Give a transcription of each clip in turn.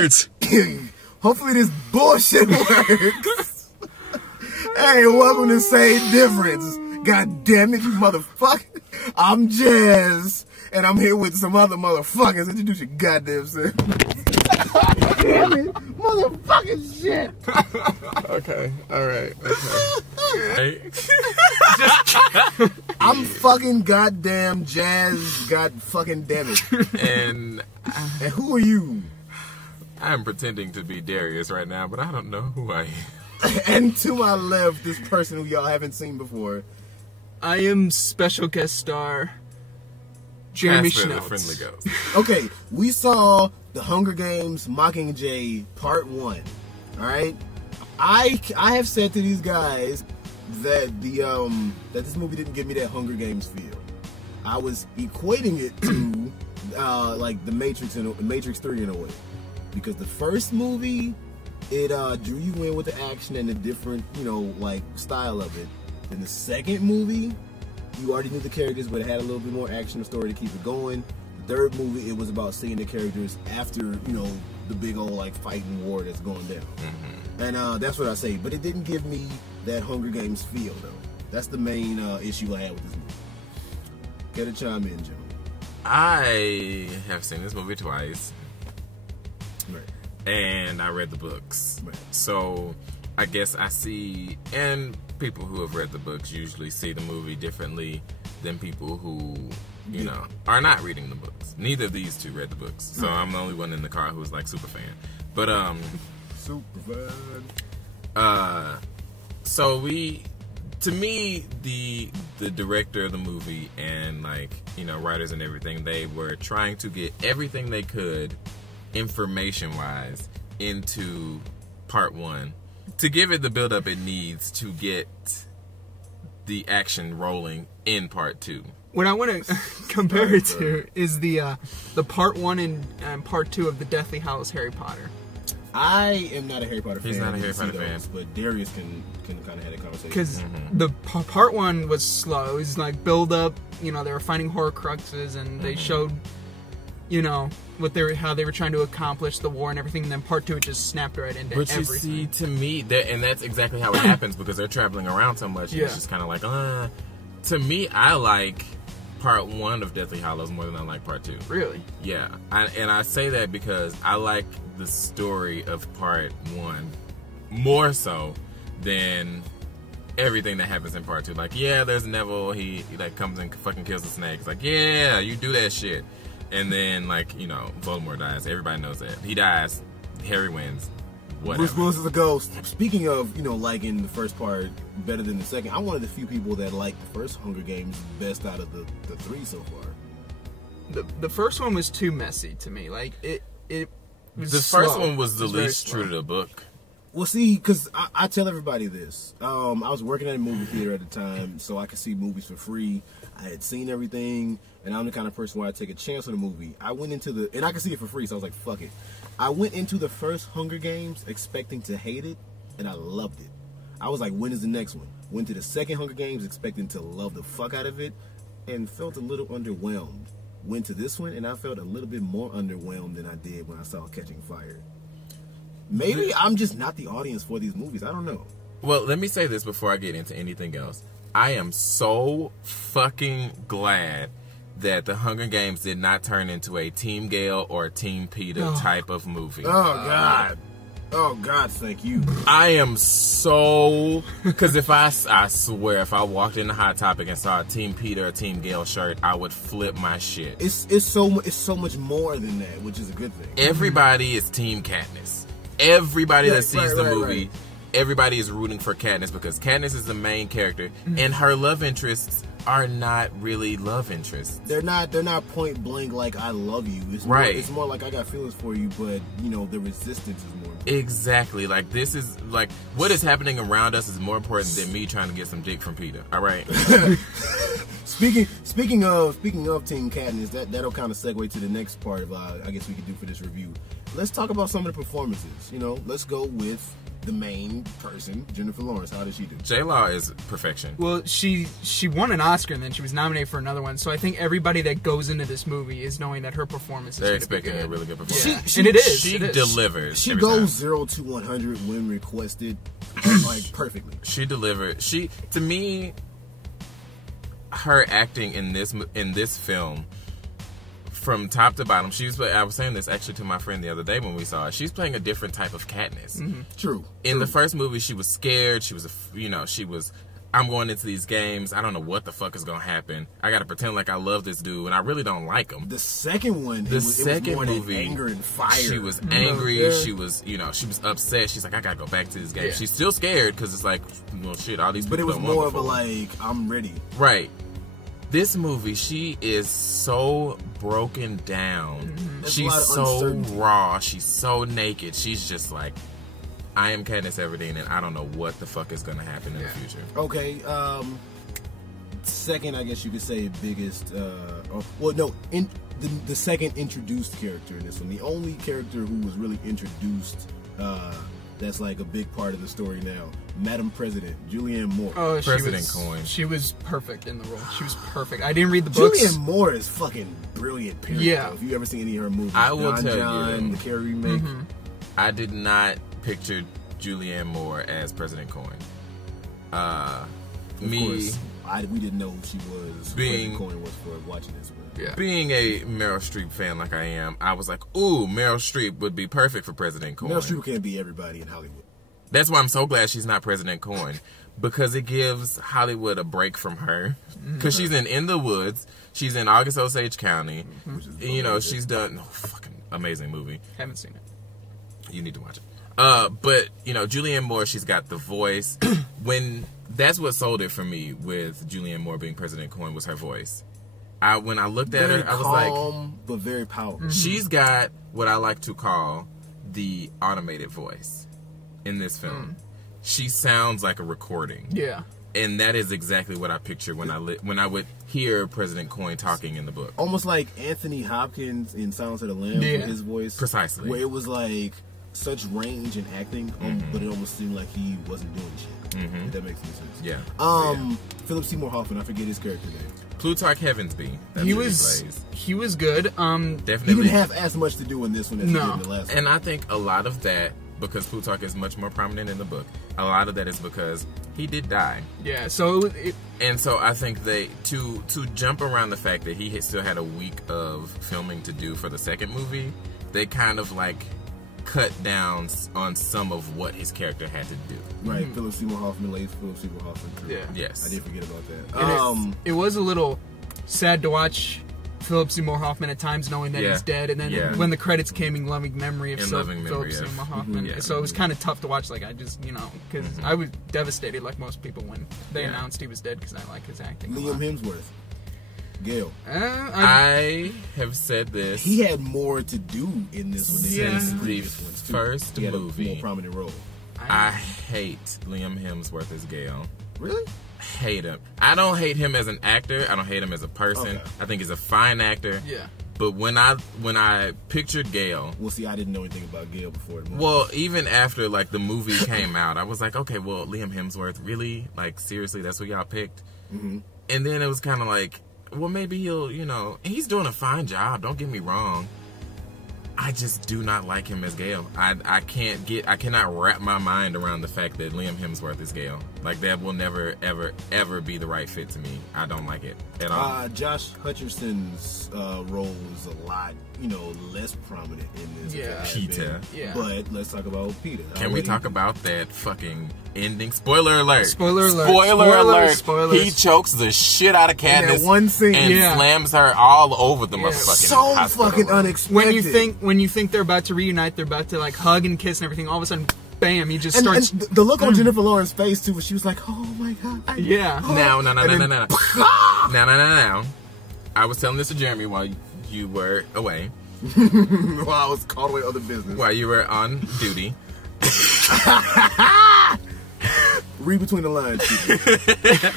words. Hopefully this bullshit works. Hey, welcome to Say Difference. God damn it, you motherfucker. I'm Jazz, and I'm here with some other motherfuckers. Introduce your goddamn self. Damn it, motherfucking shit. Okay, alright. Okay. I'm fucking goddamn Jazz, god fucking damn it. And who are you? I'm pretending to be Darius right now, but I don't know who I am. And to my left, this person who y'all haven't seen before. I am special guest star Jeremy Casper the Schneltz. Friendly Ghost. Okay, we saw The Hunger Games Mockingjay Part 1. Alright? I have said to these guys that that this movie didn't give me that Hunger Games feel. I was equating it to like the Matrix 3 in a way. Because the first movie, it drew you in with the action and the different, like style of it. In the second movie, you already knew the characters, but it had a little bit more action and story to keep it going. The third movie, it was about seeing the characters after, the big old like fighting war that's going down. Mm-hmm. And that's what I say. But it didn't give me that Hunger Games feel, though. That's the main issue I had with this movie. Get a chime in, Joe. I have seen this movie twice. Right. And I read the books. Right. So I guess I see, and people who have read the books usually see the movie differently than people who, are not reading the books. Neither of these two read the books. So I'm the only one in the car who's like super fan. But super fan. So to me, the director of the movie and writers and everything, they were trying to get everything they could information wise into part 1 to give it the build up it needs to get the action rolling in part 2. What I want to compare it to is the part 1 and part 2 of the Deathly Hallows Harry Potter. I am not a Harry Potter fan. He's not a Harry Potter fan, but Darius can kind of have a conversation. Because the part 1 was slow. It was like build up. They were finding Horcruxes, and they showed, how they were trying to accomplish the war and everything. And then part 2, it just snapped right into everything. But you see, to me, and that's exactly how it happens because they're traveling around so much. And yeah. It's just kind of like, to me, I like part 1 of Deathly Hallows more than I like part 2. Really? Yeah. And I say that because I like the story of part 1 more so than everything that happens in part 2. Like, yeah, there's Neville, he comes and fucking kills the snakes. Like, yeah, you do that shit. And then, Voldemort dies. Everybody knows that. He dies. Harry wins. Whatever. Bruce Willis is a ghost. Speaking of, liking the first part better than the second, I'm one of the few people that like the first Hunger Games best out of the 3 so far. The first one was too messy to me. Like, it was the slow. first one was the It very least slow. true to the book. Well, see, because I tell everybody this. I was working at a movie theater at the time, so I could see movies for free. I had seen everything, and I'm the kind of person where I take a chance on a movie. I went into and I could see it for free, so I was like, fuck it. I went into the first Hunger Games expecting to hate it, and I loved it. I was like, when is the next one? Went to the second Hunger Games expecting to love the fuck out of it, and felt a little underwhelmed. Went to this one, and I felt a little bit more underwhelmed than I did when I saw Catching Fire. Maybe I'm just not the audience for these movies. I don't know. Well, let me say this before I get into anything else. I am so fucking glad that the Hunger Games did not turn into a Team Gale or Team Peter type of movie. Oh, God. Oh, God, thank you. I am so... Because if I swear, if I walked into Hot Topic and saw a Team Peter or Team Gale shirt, I would flip my shit. It's so much more than that, which is a good thing. Everybody is Team Katniss. Everybody that sees the movie, everybody is rooting for Katniss because Katniss is the main character, and her love interests are not really love interests. They're not point blank like I love you. It's more like I got feelings for you, but the resistance is more important. Exactly. Like, this is, like, what is happening around us is more important than me trying to get some dick from Peter. All right? Speaking of Team Katniss, that'll kind of segue to the next part of I guess we could do for this review. Let's talk about some of the performances. You know, let's go with the main person, Jennifer Lawrence. How did she do? J-Law is perfection. Well, she won an Oscar and then she was nominated for another one. So I think everybody that goes into this movie is knowing that her performance is They're going to be expecting good. a really good performance. Yeah. And it is. She it is. delivers. She every goes time. 0 to 100 when requested, like perfectly. She delivered. To me, her acting in this film, from top to bottom, I was saying this actually to my friend the other day when we saw it. She's playing a different type of Katniss. Mm-hmm. True. In the first movie, she was scared. She was, I'm going into these games. I don't know what the fuck is going to happen. I got to pretend like I love this dude, and I really don't like him. The second one, it was more than anger and fire. She was angry. Yeah. She was upset. She's like, I got to go back to this game. Yeah. She's still scared because it's like, well, shit, all these people But it was don't want more of a before. like, I'm ready. Right. This movie, she is so broken down. Mm-hmm. There's a She's lot of so uncertainty. raw. She's so naked. She's just like, I am Katniss Everdeen, and I don't know what the fuck is going to happen in the future. Okay, second, I guess you could say biggest, the second introduced character in this one. The only character who was really introduced, that's like a big part of the story now. Madam President, Julianne Moore. Oh, President Coin. She was perfect in the role. She was perfect. I didn't read the books. Julianne Moore is fucking brilliant, period. Yeah. Though. If you ever seen any of her movies. I will Don tell John, you. the Carrie remake. Mm-hmm. I did not picture Julianne Moore as President Coin. Of course, we didn't know who she was. Being- President Coin was for watching this one. Yeah. Being a Meryl Streep fan like I am, I was like, ooh, Meryl Streep would be perfect for President Coin. Meryl Streep can't be everybody in Hollywood. That's why I'm so glad she's not President Coin, because it gives Hollywood a break from her. Because she's in The Woods, she's in August Osage County. Which is You know, she's done fucking amazing movie. Haven't seen it. You need to watch it. But you know, Julianne Moore, she's got the voice. That's what sold it for me with Julianne Moore being President Coin was her voice. When I looked at Very her, I was like, calm, but very powerful. she's got what I like to call the automated voice in this film. She sounds like a recording. Yeah. And that is exactly what I picture when I would hear President Coin talking in the book. Almost like Anthony Hopkins in Silence of the Lambs Yeah. with his voice. Precisely. Where it was like such range in acting, but it almost seemed like he wasn't doing shit. If that makes any sense. Yeah. Philip Seymour Hoffman, I forget his character name. Plutarch Heavensbee. That's He who was plays. he was good. He Definitely. didn't have as much to do in this one as he did in the last one. And I think a lot of that, because Plutarch is much more prominent in the book, a lot of that is because he did die. Yeah. So it, And so I think they to jump around the fact that he still had a week of filming to do for the second movie, they kind of like cut down on some of what his character had to do. Right, Philip Seymour Hoffman lays Philip Seymour Hoffman. True. Yeah. Yes. I did forget about that. and it was a little sad to watch Philip Seymour Hoffman at times, knowing that Yeah. he's dead, and then Yeah. when the credits came, in loving memory of In loving memory Philip of- Seymour Hoffman. Yeah. So it was kind of tough to watch. Like I just, because I was devastated, like most people, when they Yeah. announced he was dead, because I like his acting. a Liam lot. Hemsworth. Gail. I have said this. He had more to do in this one than Yeah. in the The previous ones, too. first He had a movie. more prominent role. I hate Liam Hemsworth as Gale. Really? Hate him. I don't hate him as an actor. I don't hate him as a person. Okay. I think he's a fine actor. Yeah. But when I pictured Gale, Well, see, I didn't know anything about Gail before the movie. well, even after like the movie came out, I was like, okay, well, Liam Hemsworth, really? Like seriously, that's what y'all picked? Mm-hmm. And then it was kind of like, well, maybe he'll, he's doing a fine job. Don't get me wrong. I just do not like him as Gale. I cannot wrap my mind around the fact that Liam Hemsworth is Gale. Like that will never, ever, ever be the right fit to me. I don't like it at all. Josh Hutcherson's role is a lot, less prominent in this. Yeah. than it has Peter. been. Yeah. But let's talk about Peter. Can we talk about that fucking ending? Spoiler alert. Spoiler alert. Spoiler alert. Spoilers. He chokes the shit out of Katniss that one scene. and Yeah. slams her all over the motherfucking So hospital fucking room. unexpected. When you think they're about to reunite, they're about to like hug and kiss and everything. All of a sudden, bam! He just And starts. the look on Jennifer Lawrence's face too, where she was like, "Oh my god!" Yeah. No. And then- No. I was telling this to Jeremy while you were away, While I was called away to other business. while you were on duty. Read between the lines, people.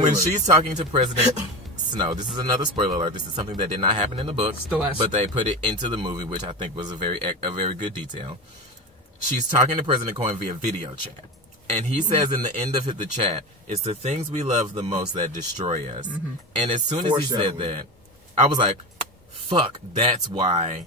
When she's talking to President Snow, this is another spoiler alert. This is something that did not happen in the book, but they put it into the movie, which I think was a very good detail. She's talking to President Cohen via video chat, and he says in the end of the chat, "It's the things we love the most that destroy us." And as soon as he said that, I was like, "Fuck!" That's why.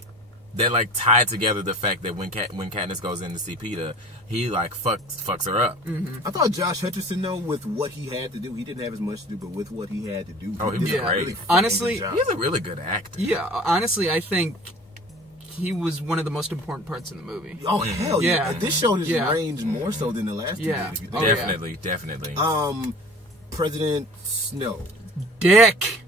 That like tied together the fact that when Katniss goes in to see Peeta, he like fucks her up. I thought Josh Hutcherson, though, with what he had to do, he didn't have as much to do, but with what he had to do, he did great. Really honestly, he's a really good actor. Yeah, honestly, I think he was one of the most important parts in the movie. Oh hell yeah! Yeah. This show has ranged more so than the last two. Yeah. If you think Definitely. President Snow. Dick.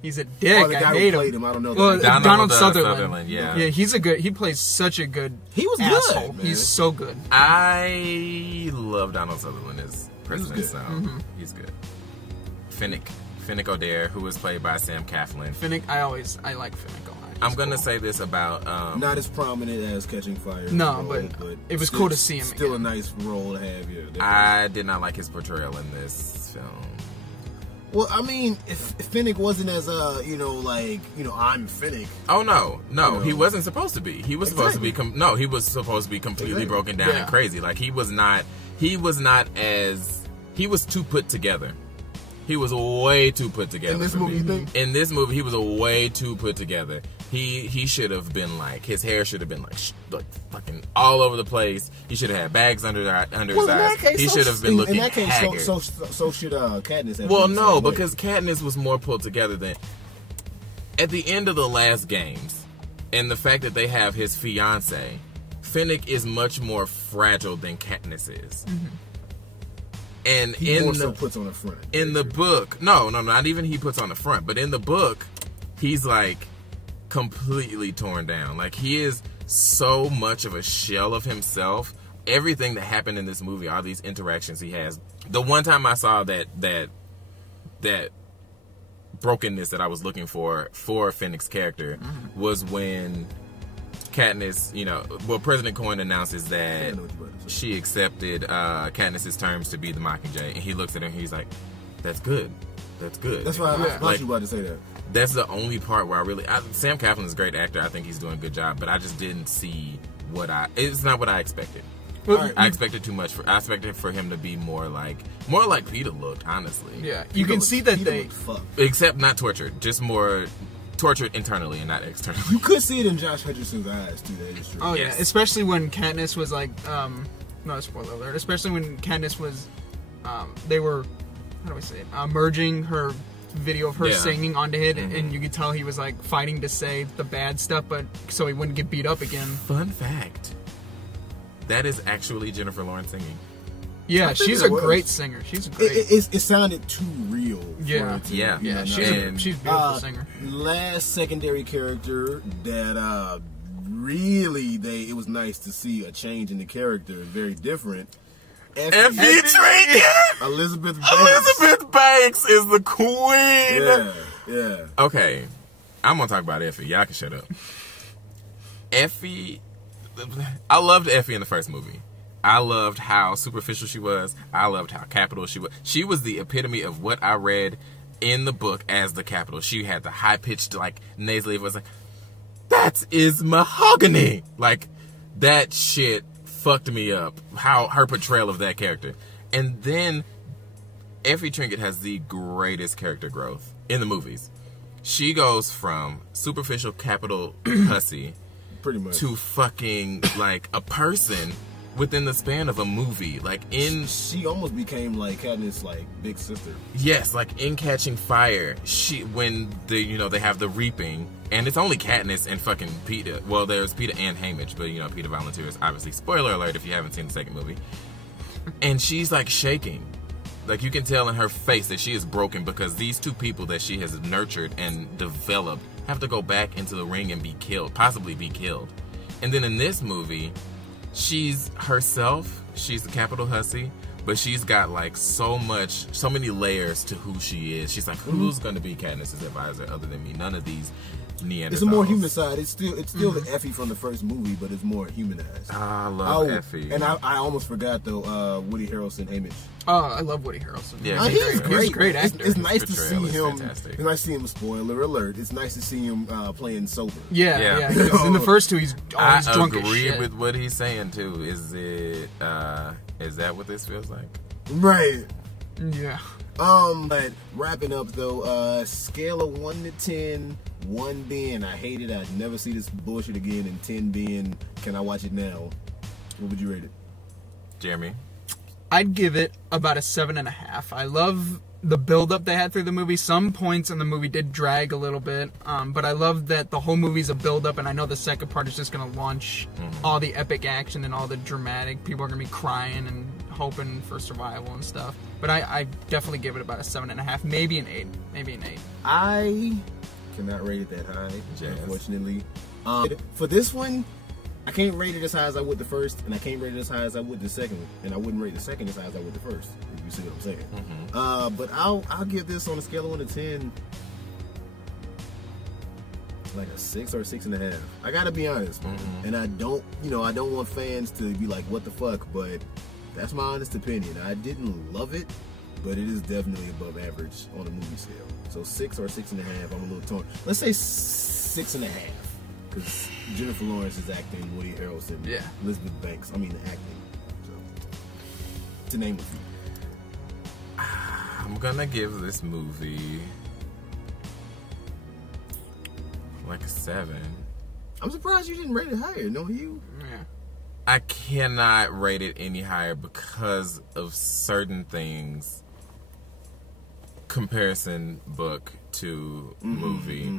He's a dick. Oh, the guy I hate who played him. I don't know. Well, that Donald Sutherland. Yeah, he plays such a good. He was asshole. good, man. He's so good. I love Donald Sutherland as President Snow. He's good. Finnick Odair, who was played by Sam Claflin. Finnick, I like Finnick a lot. I'm gonna say this about not as prominent as Catching Fire. No, role, but it was cool to see him. Still again. a nice role to have. Yeah, I did not like his portrayal in this film. Well, I mean, if Finnick wasn't as I'm Finnick. Oh no, he wasn't supposed to be. He was supposed to be. He was supposed to be completely broken down and crazy. Like he was not as. He was too put together. He was way too put together. In this movie, you think? In this movie, he was way too put together. He should have been like, his hair should have been like fucking all over the place. He should have had bags under his eyes. He should have been looking haggard. So should Katniss have. Well, no, because Katniss was more pulled together than at the end of the last games, and the fact that they have his fiance, Finnick is much more fragile than Katniss is. And he more so puts on the front. In the book, no, not even he puts on the front, but in the book, he's like completely torn down. Like he is so much of a shell of himself. Everything that happened in this movie, all these interactions he has. The one time I saw that brokenness that I was looking for Finnick's character was when Katniss, President Cohen announces that she accepted Katniss's terms to be the Mockingjay, and he looks at her and he's like, "That's good. That's good." That's why I thought you were about to say that. That's the only part where Sam Claflin is a great actor. I think he's doing a good job, but I just didn't see it's not what I expected. I expected too much. I expected for him to be more like Peeta looked, honestly. Yeah, you can see that except not tortured, just more tortured internally and not externally. You could see it in Josh Hutcherson's eyes too. That is true. Oh yeah, especially when Katniss was like, not a spoiler alert. Especially when Katniss was, they were, how do I say it? Merging her video of her singing onto it, and you could tell he was like fighting to say the bad stuff, but so he wouldn't get beat up again. Fun fact: that is actually Jennifer Lawrence singing. Yeah, she's a great singer. She's great. It sounded too real. Yeah. She's a beautiful singer. Last secondary character that really it was nice to see a change in the character, very different. Effie Trinket! Elizabeth Banks. Elizabeth Banks is the queen! Yeah. Okay, I'm gonna talk about Effie. Y'all can shut up. Effie, I loved Effie in the first movie. I loved how superficial she was. I loved how capital she was. She was the epitome of what I read in the book as the capital. She had the high-pitched, like, nasally voice, like, "That is mahogany!" Like, that shit fucked me up. How her portrayal of that character. And then Effie Trinket has the greatest character growth in the movies. She goes from superficial capital hussy pretty much to fucking like a person within the span of a movie. Like she almost became like Katniss' like big sister. Yes, like in Catching Fire, when they have the reaping, and it's only Katniss and fucking Peeta. Well, there's Peeta and Haymitch, but Peeta volunteers, obviously. Spoiler alert if you haven't seen the second movie. And she's like shaking. Like you can tell in her face that she is broken because these two people that she has nurtured and developed have to go back into the ring and be killed, possibly be killed. And then in this movie, she's herself, she's the capital hussy, but she's got like so many layers to who she is. She's like, who's gonna be Katniss's advisor other than me? None of these Neanderthals. It's a more human side. It's still the Effie from the first movie, but it's more humanized. I love Effie. And I almost forgot though, Woody Harrelson image. Oh, I love Woody Harrelson. Yeah, he's great. He's a great actor. It's nice to see him. Fantastic. It's nice to see him. Spoiler alert! It's nice to see him playing sober. Yeah. In the first two, he's always drunk as shit. I agree with what he's saying too. Is that what this feels like? Right. Yeah. But wrapping up though, scale of 1 to 10, 1 being I hate it, I'd never see this bullshit again, and 10 being can I watch it now? What would you rate it? Jeremy? I'd give it about a 7.5. I love the build-up they had through the movie. Some points in the movie did drag a little bit, but I love that the whole movie's a build-up, and I know the second part is just going to launch all the epic action and all the dramatic. People are going to be crying and hoping for survival and stuff. But I definitely give it about a 7.5, maybe an 8. I cannot rate it that high, unfortunately. For this one, I can't rate it as high as I would the first, and I can't rate it as high as I would the second, and I wouldn't rate the second as high as I would the first, if you see what I'm saying. But I'll give this on a scale of 1 to 10, like a 6 or 6.5. I gotta be honest, and I don't want fans to be like, what the fuck, but that's my honest opinion. I didn't love it, but it is definitely above average on a movie scale. So 6 or 6.5, I'm a little torn. Let's say 6.5. Because Jennifer Lawrence is acting, Woody Harrelson, Elizabeth Banks. I mean, acting. So, to name a few. I'm gonna give this movie like a 7. I'm surprised you didn't rate it higher. No, you. Yeah. I cannot rate it any higher because of certain things. Comparison book to movie,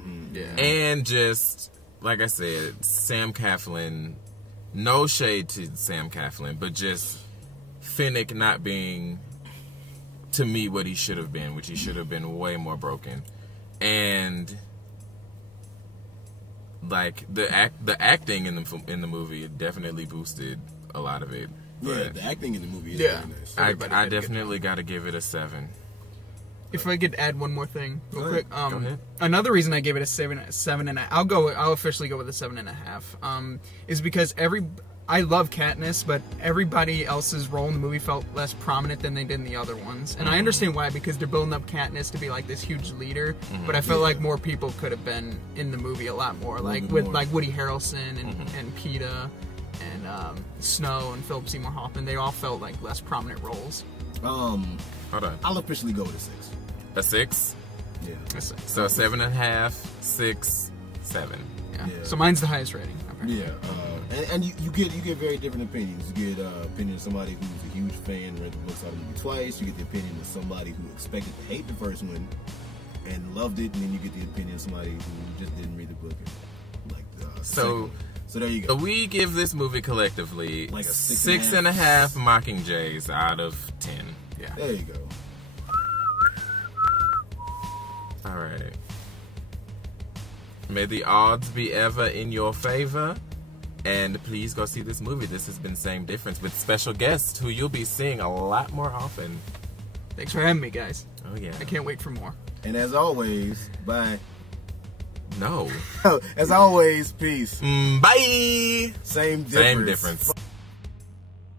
and just. Like I said, Sam Claflin, no shade to Sam Claflin, but just Finnick not being, to me, what he should have been, which he should have been way more broken. And, like, the acting in the movie definitely boosted a lot of it. Yeah, the acting in the movie is very nice. I definitely got to give it a 7. If I could add one more thing real quick. Go ahead. Another reason I gave it a 7.5, I'll officially go with a 7.5, is because I love Katniss, but everybody else's role in the movie felt less prominent than they did in the other ones. And I understand why, because they're building up Katniss to be like this huge leader, but I felt like more people could have been in the movie a lot more. Like Woody Harrelson and Peeta and Snow and Philip Seymour Hoffman, they all felt like less prominent roles. Hold on. I'll officially go with a 6. A 6? Yeah. A 6. So 7.5, 6, 7. Yeah. So mine's the highest rating. Yeah. And you get very different opinions. You get opinion of somebody who's a huge fan, read the book, saw the movie twice. You get the opinion of somebody who expected to hate the first one and loved it, and then you get the opinion of somebody who just didn't read the book and like so there you go. So we give this movie collectively like a 6.5 Mockingjays out of 10. Yeah. There you go. All right. May the odds be ever in your favor. And please go see this movie. This has been Same Difference with special guests who you'll be seeing a lot more often. Thanks for having me, guys. Oh, yeah. I can't wait for more. And as always, bye. No. As always, peace. Bye. Same difference. Same difference.